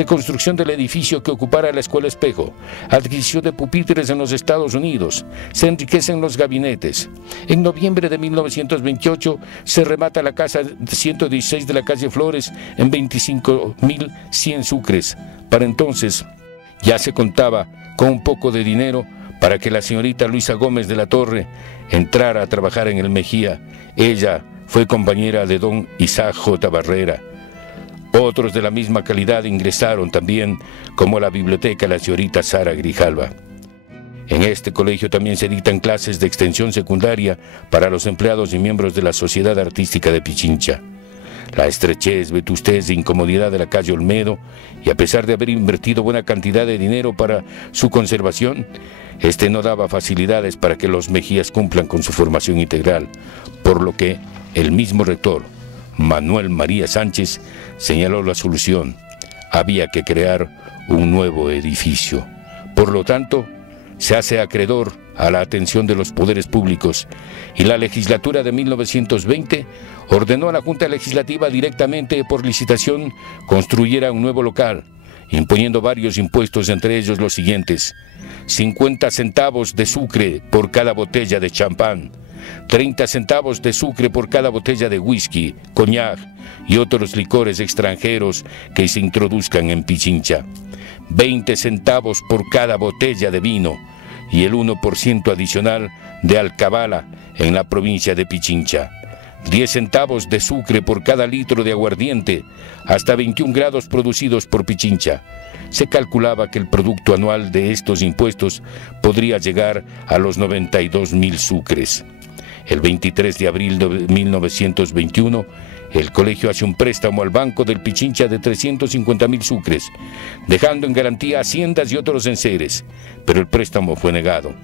reconstrucción del edificio que ocupara la Escuela Espejo, adquisición de pupitres en los Estados Unidos, se enriquecen los gabinetes. En noviembre de 1928 se remata la casa 116 de la calle Flores en 25.100 sucres. Para entonces ya se contaba con un poco de dinero para que la señorita Luisa Gómez de la Torre entrara a trabajar en el Mejía. Ella fue compañera de don Isaac J. Barrera. Otros de la misma calidad ingresaron también, como la biblioteca la señorita Sara Grijalva. En este colegio también se dictan clases de extensión secundaria para los empleados y miembros de la Sociedad Artística de Pichincha. La estrechez, vetustez e incomodidad de la calle Olmedo, y a pesar de haber invertido buena cantidad de dinero para su conservación, este no daba facilidades para que los Mejías cumplan con su formación integral, por lo que el mismo rector, Manuel María Sánchez, señaló la solución: había que crear un nuevo edificio. Por lo tanto, se hace acreedor a la atención de los poderes públicos, y la legislatura de 1920 ordenó a la Junta Legislativa directamente por licitación construyera un nuevo local, imponiendo varios impuestos, entre ellos los siguientes: 50 centavos de sucre por cada botella de champán, 30 centavos de sucre por cada botella de whisky, coñac y otros licores extranjeros que se introduzcan en Pichincha, 20 centavos por cada botella de vino y el 1% adicional de alcabala en la provincia de Pichincha, 10 centavos de sucre por cada litro de aguardiente, hasta 21 grados producidos por Pichincha. Se calculaba que el producto anual de estos impuestos podría llegar a los 92.000 sucres. El 23 de abril de 1921, el colegio hace un préstamo al Banco del Pichincha de 350.000 sucres, dejando en garantía haciendas y otros enseres, pero el préstamo fue negado,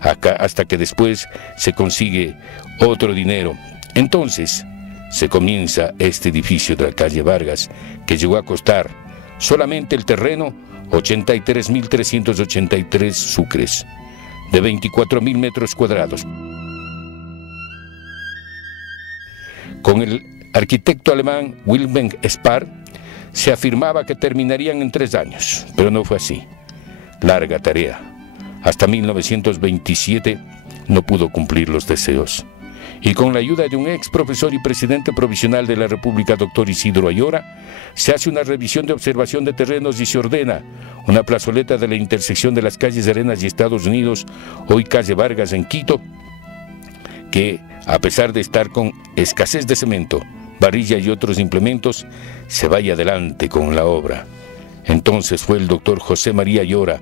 hasta que después se consigue otro dinero. Entonces se comienza este edificio de la calle Vargas, que llegó a costar solamente el terreno 83.383 sucres, de 24.000 metros cuadrados. Con el arquitecto alemán Wilhelm Spar se afirmaba que terminarían en 3 años, pero no fue así. Larga tarea. Hasta 1927 no pudo cumplir los deseos. Y con la ayuda de un ex profesor y presidente provisional de la República, doctor Isidro Ayora, se hace una revisión de observación de terrenos y se ordena una plazoleta de la intersección de las calles Arenas y Estados Unidos, hoy calle Vargas en Quito, que, a pesar de estar con escasez de cemento, varilla y otros implementos, se vaya adelante con la obra. Entonces fue el doctor José María Ayora,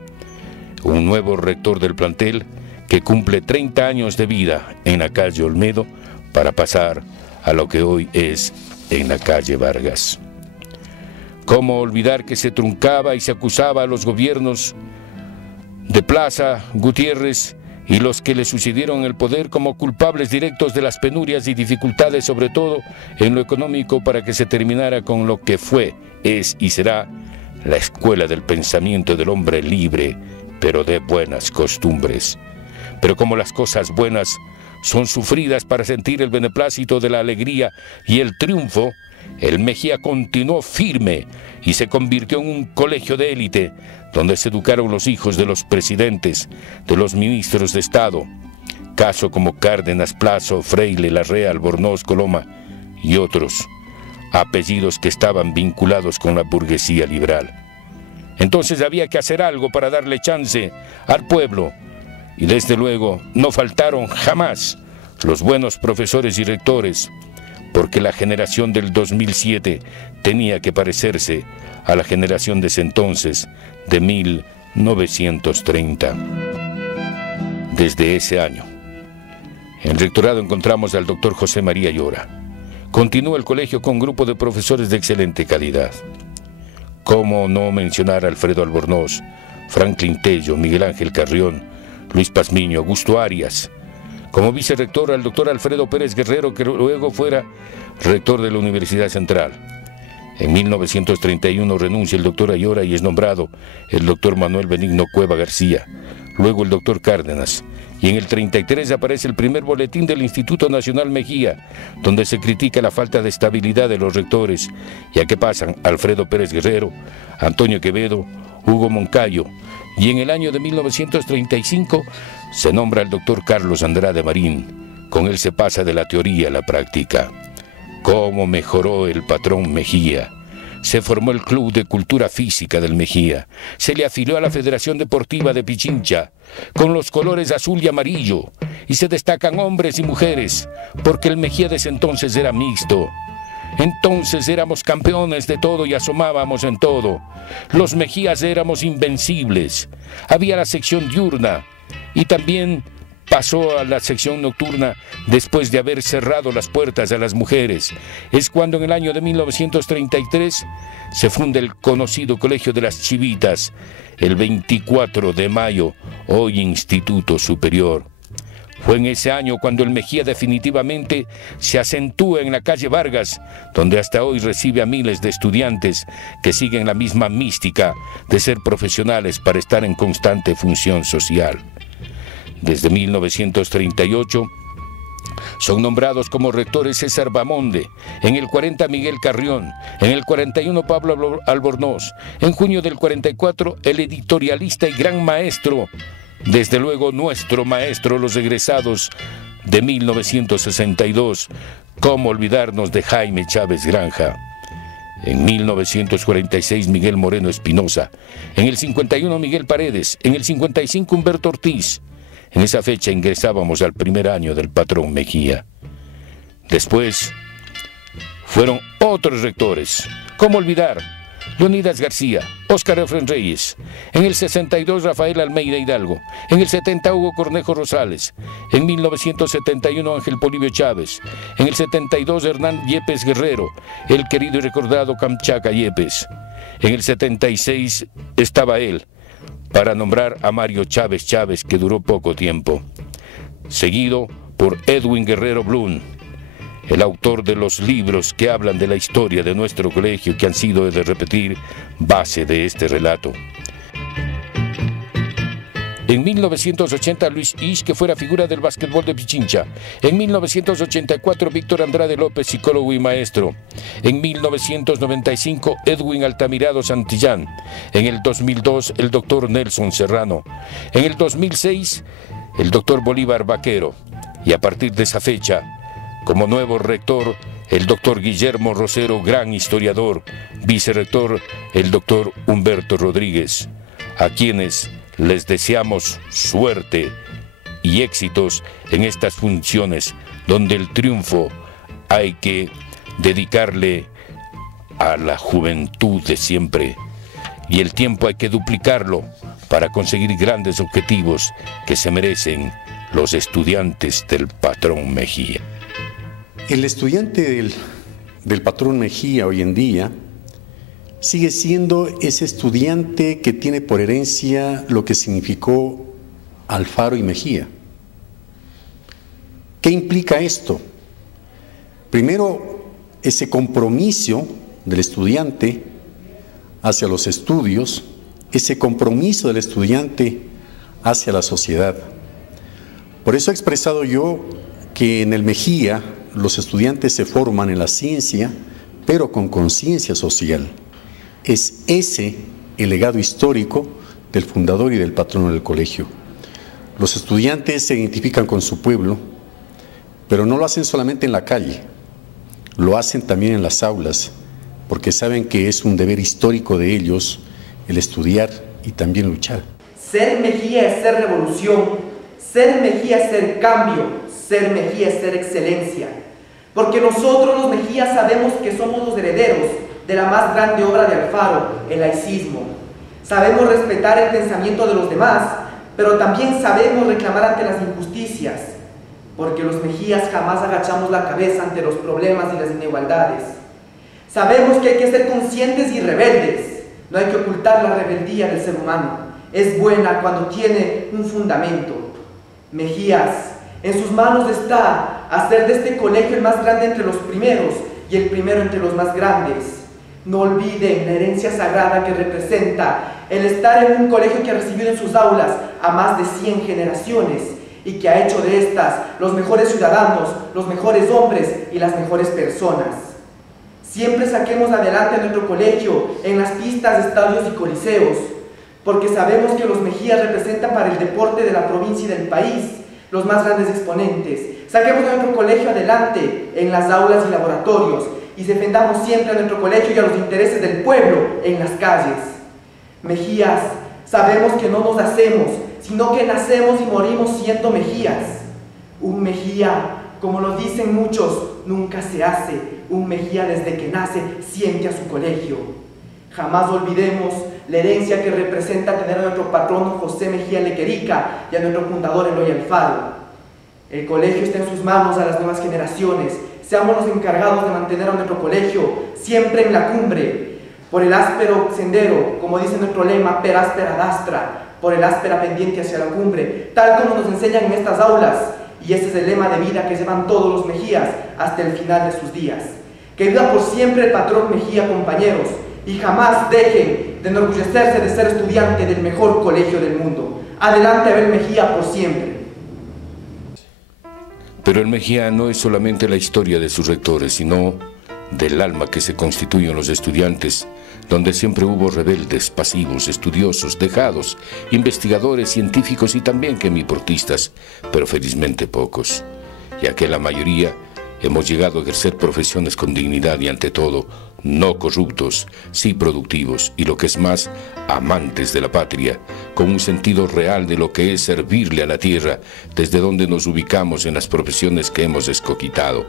un nuevo rector del plantel, que cumple 30 años de vida en la calle Olmedo para pasar a lo que hoy es en la calle Vargas. ¿Cómo olvidar que se truncaba y se acusaba a los gobiernos de Plaza, Gutiérrez y los que le sucedieron el poder como culpables directos de las penurias y dificultades, sobre todo en lo económico, para que se terminara con lo que fue, es y será la escuela del pensamiento del hombre libre, pero de buenas costumbres? Pero como las cosas buenas son sufridas para sentir el beneplácito de la alegría y el triunfo, el Mejía continuó firme y se convirtió en un colegio de élite, donde se educaron los hijos de los presidentes, de los ministros de Estado, caso como Cárdenas, Plazo, Freile, Larrea, Albornoz, Coloma y otros, apellidos que estaban vinculados con la burguesía liberal. Entonces había que hacer algo para darle chance al pueblo, y desde luego no faltaron jamás los buenos profesores y rectores, porque la generación del 2007 tenía que parecerse a la generación de ese entonces, de 1930. Desde ese año, en el rectorado encontramos al doctor José María Ayora. Continúa el colegio con un grupo de profesores de excelente calidad. ¿Cómo no mencionar a Alfredo Albornoz, Franklin Tello, Miguel Ángel Carrión, Luis Pazmiño, Augusto Arias? Como vicerrector al doctor Alfredo Pérez Guerrero, que luego fuera rector de la Universidad Central. En 1931 renuncia el doctor Ayora y es nombrado el doctor Manuel Benigno Cueva García, luego el doctor Cárdenas, y en el 33 aparece el primer boletín del Instituto Nacional Mejía, donde se critica la falta de estabilidad de los rectores, ya que pasan Alfredo Pérez Guerrero, Antonio Quevedo, Hugo Moncayo, y en el año de 1935 se nombra al doctor Carlos Andrade Marín. Con él se pasa de la teoría a la práctica. ¿Cómo mejoró el patrón Mejía? Se formó el Club de Cultura Física del Mejía. Se le afilió a la Federación Deportiva de Pichincha, con los colores azul y amarillo, y se destacan hombres y mujeres, porque el Mejía de ese entonces era mixto. Entonces éramos campeones de todo y asomábamos en todo. Los Mejías éramos invencibles. Había la sección diurna y también pasó a la sección nocturna después de haber cerrado las puertas a las mujeres. Es cuando en el año de 1933 se funda el conocido Colegio de las Chivitas, el 24 de mayo, hoy Instituto Superior. Fue en ese año cuando el Mejía definitivamente se acentúa en la calle Vargas, donde hasta hoy recibe a miles de estudiantes que siguen la misma mística de ser profesionales para estar en constante función social. Desde 1938 son nombrados como rectores César Bamonde, en el 40 Miguel Carrión, en el 41 Pablo Albornoz, en junio del 44 el editorialista y gran maestro, desde luego nuestro maestro, los egresados de 1962, cómo olvidarnos de Jaime Chávez Granja. En 1946 Miguel Moreno Espinosa, en el 51 Miguel Paredes, en el 55 Humberto Ortiz. En esa fecha ingresábamos al primer año del patrón Mejía. Después fueron otros rectores. ¿Cómo olvidar? Leonidas García, Óscar Efren Reyes, en el 62 Rafael Almeida Hidalgo, en el 70 Hugo Cornejo Rosales, en 1971 Ángel Polibio Chávez, en el 72 Hernán Yepes Guerrero, el querido y recordado Kamchaca Yepes. En el 76 estaba él, para nombrar a Mario Chávez Chávez, que duró poco tiempo, seguido por Edwin Guerrero Blum, el autor de los libros que hablan de la historia de nuestro colegio, que han sido, de repetir, base de este relato. En 1980 Luis Isch, que fuera figura del básquetbol de Pichincha. En 1984 Víctor Andrade López, psicólogo y maestro. En 1995 Edwin Altamirado Santillán. En el 2002 el doctor Nelson Serrano. En el 2006 el doctor Bolívar Vaquero. Y a partir de esa fecha, como nuevo rector, el doctor Guillermo Rosero, gran historiador. Vicerrector, el doctor Humberto Rodríguez, a quienes les deseamos suerte y éxitos en estas funciones, donde el triunfo hay que dedicarle a la juventud de siempre, y el tiempo hay que duplicarlo para conseguir grandes objetivos que se merecen los estudiantes del patrón Mejía. El estudiante del patrón Mejía hoy en día sigue siendo ese estudiante que tiene por herencia lo que significó Alfaro y Mejía. ¿Qué implica esto? Primero, ese compromiso del estudiante hacia los estudios, ese compromiso del estudiante hacia la sociedad. Por eso he expresado yo que en el Mejía los estudiantes se forman en la ciencia, pero con conciencia social. Es ese el legado histórico del fundador y del patrono del colegio. Los estudiantes se identifican con su pueblo, pero no lo hacen solamente en la calle, lo hacen también en las aulas, porque saben que es un deber histórico de ellos el estudiar y también luchar. Ser Mejía es ser revolución, ser Mejía es ser cambio, ser Mejía es ser excelencia. Porque nosotros los Mejías sabemos que somos los herederos de la más grande obra de Alfaro, el laicismo. Sabemos respetar el pensamiento de los demás, pero también sabemos reclamar ante las injusticias, porque los Mejías jamás agachamos la cabeza ante los problemas y las inigualdades. Sabemos que hay que ser conscientes y rebeldes, no hay que ocultar la rebeldía del ser humano. Es buena cuando tiene un fundamento. Mejías, en sus manos está hacer de este colegio el más grande entre los primeros y el primero entre los más grandes. No olviden la herencia sagrada que representa el estar en un colegio que ha recibido en sus aulas a más de 100 generaciones y que ha hecho de estas los mejores ciudadanos, los mejores hombres y las mejores personas. Siempre saquemos adelante a nuestro colegio en las pistas, estadios y coliseos, porque sabemos que los Mejías representan para el deporte de la provincia y del país los más grandes exponentes. Saquemos a nuestro colegio adelante en las aulas y laboratorios y defendamos siempre a nuestro colegio y a los intereses del pueblo en las calles. Mejías, sabemos que no nos hacemos, sino que nacemos y morimos siendo Mejías. Un Mejía, como lo dicen muchos, nunca se hace. Un Mejía desde que nace siente a su colegio. Jamás olvidemos la herencia que representa tener a nuestro patrono José Mejía Lequerica y a nuestro fundador Eloy Alfaro. El colegio está en sus manos a las nuevas generaciones. Seamos los encargados de mantener a nuestro colegio siempre en la cumbre, por el áspero sendero, como dice nuestro lema, per áspera dastra, por el áspera pendiente hacia la cumbre, tal como nos enseñan en estas aulas, y ese es el lema de vida que llevan todos los Mejías hasta el final de sus días. Que viva por siempre el patrón Mejía, compañeros, y jamás dejen de enorgullecerse de ser estudiante del mejor colegio del mundo. Adelante Abel Mejía por siempre. Pero el Mejía no es solamente la historia de sus rectores, sino del alma que se constituye en los estudiantes, donde siempre hubo rebeldes, pasivos, estudiosos, dejados, investigadores, científicos y también quemiportistas, pero felizmente pocos, ya que la mayoría hemos llegado a ejercer profesiones con dignidad y ante todo, no corruptos, sí productivos y lo que es más, amantes de la patria, con un sentido real de lo que es servirle a la tierra, desde donde nos ubicamos en las profesiones que hemos escoquitado.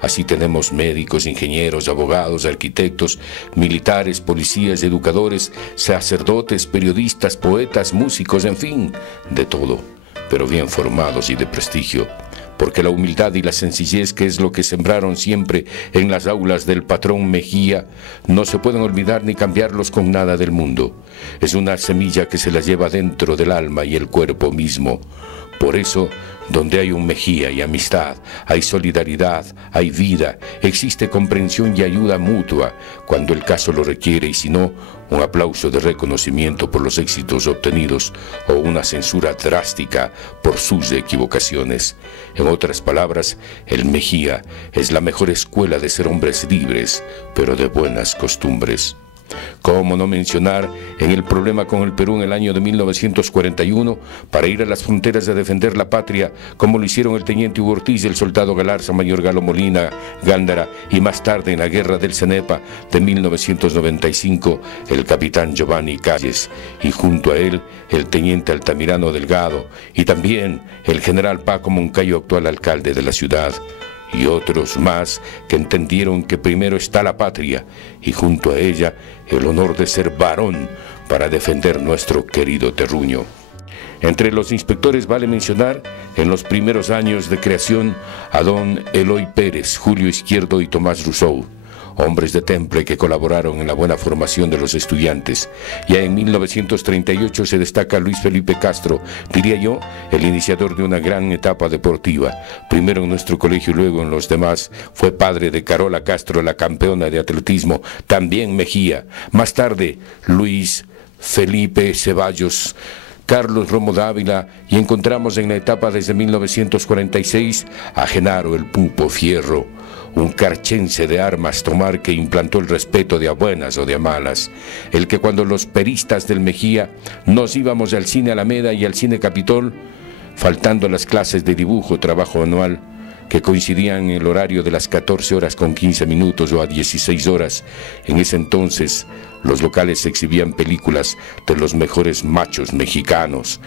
Así tenemos médicos, ingenieros, abogados, arquitectos, militares, policías, educadores, sacerdotes, periodistas, poetas, músicos, en fin, de todo, pero bien formados y de prestigio. Porque la humildad y la sencillez, que es lo que sembraron siempre en las aulas del patrón Mejía, no se pueden olvidar ni cambiarlos con nada del mundo. Es una semilla que se la lleva dentro del alma y el cuerpo mismo. Por eso, donde hay un Mejía y amistad, hay solidaridad, hay vida, existe comprensión y ayuda mutua cuando el caso lo requiere, y si no, un aplauso de reconocimiento por los éxitos obtenidos o una censura drástica por sus equivocaciones. En otras palabras, el Mejía es la mejor escuela de ser hombres libres, pero de buenas costumbres. ¿Cómo no mencionar en el problema con el Perú en el año de 1941 para ir a las fronteras a defender la patria, como lo hicieron el teniente Hugo Ortiz, el soldado Galarza, mayor Galo Molina, Gándara, y más tarde en la guerra del Cenepa de 1995 el capitán Giovanni Calles, y junto a él el teniente Altamirano Delgado y también el general Paco Moncayo, actual alcalde de la ciudad, y otros más que entendieron que primero está la patria y junto a ella el honor de ser varón para defender nuestro querido terruño. Entre los inspectores vale mencionar en los primeros años de creación a don Eloy Pérez, Julio Izquierdo y Tomás Rousseau, hombres de temple que colaboraron en la buena formación de los estudiantes. Ya en 1938 se destaca Luis Felipe Castro, diría yo, el iniciador de una gran etapa deportiva. Primero en nuestro colegio y luego en los demás. Fue padre de Carola Castro, la campeona de atletismo, también Mejía. Más tarde, Luis Felipe Ceballos, Carlos Romo Dávila, y encontramos en la etapa desde 1946 a Genaro el Pupo Fierro, un carchense de armas tomar que implantó el respeto de a buenas o de a malas, el que cuando los peristas del Mejía nos íbamos al Cine Alameda y al Cine Capitol, faltando las clases de dibujo, trabajo anual, que coincidían en el horario de las 14 horas con 15 minutos o a 16 horas, en ese entonces los locales exhibían películas de los mejores machos mexicanos,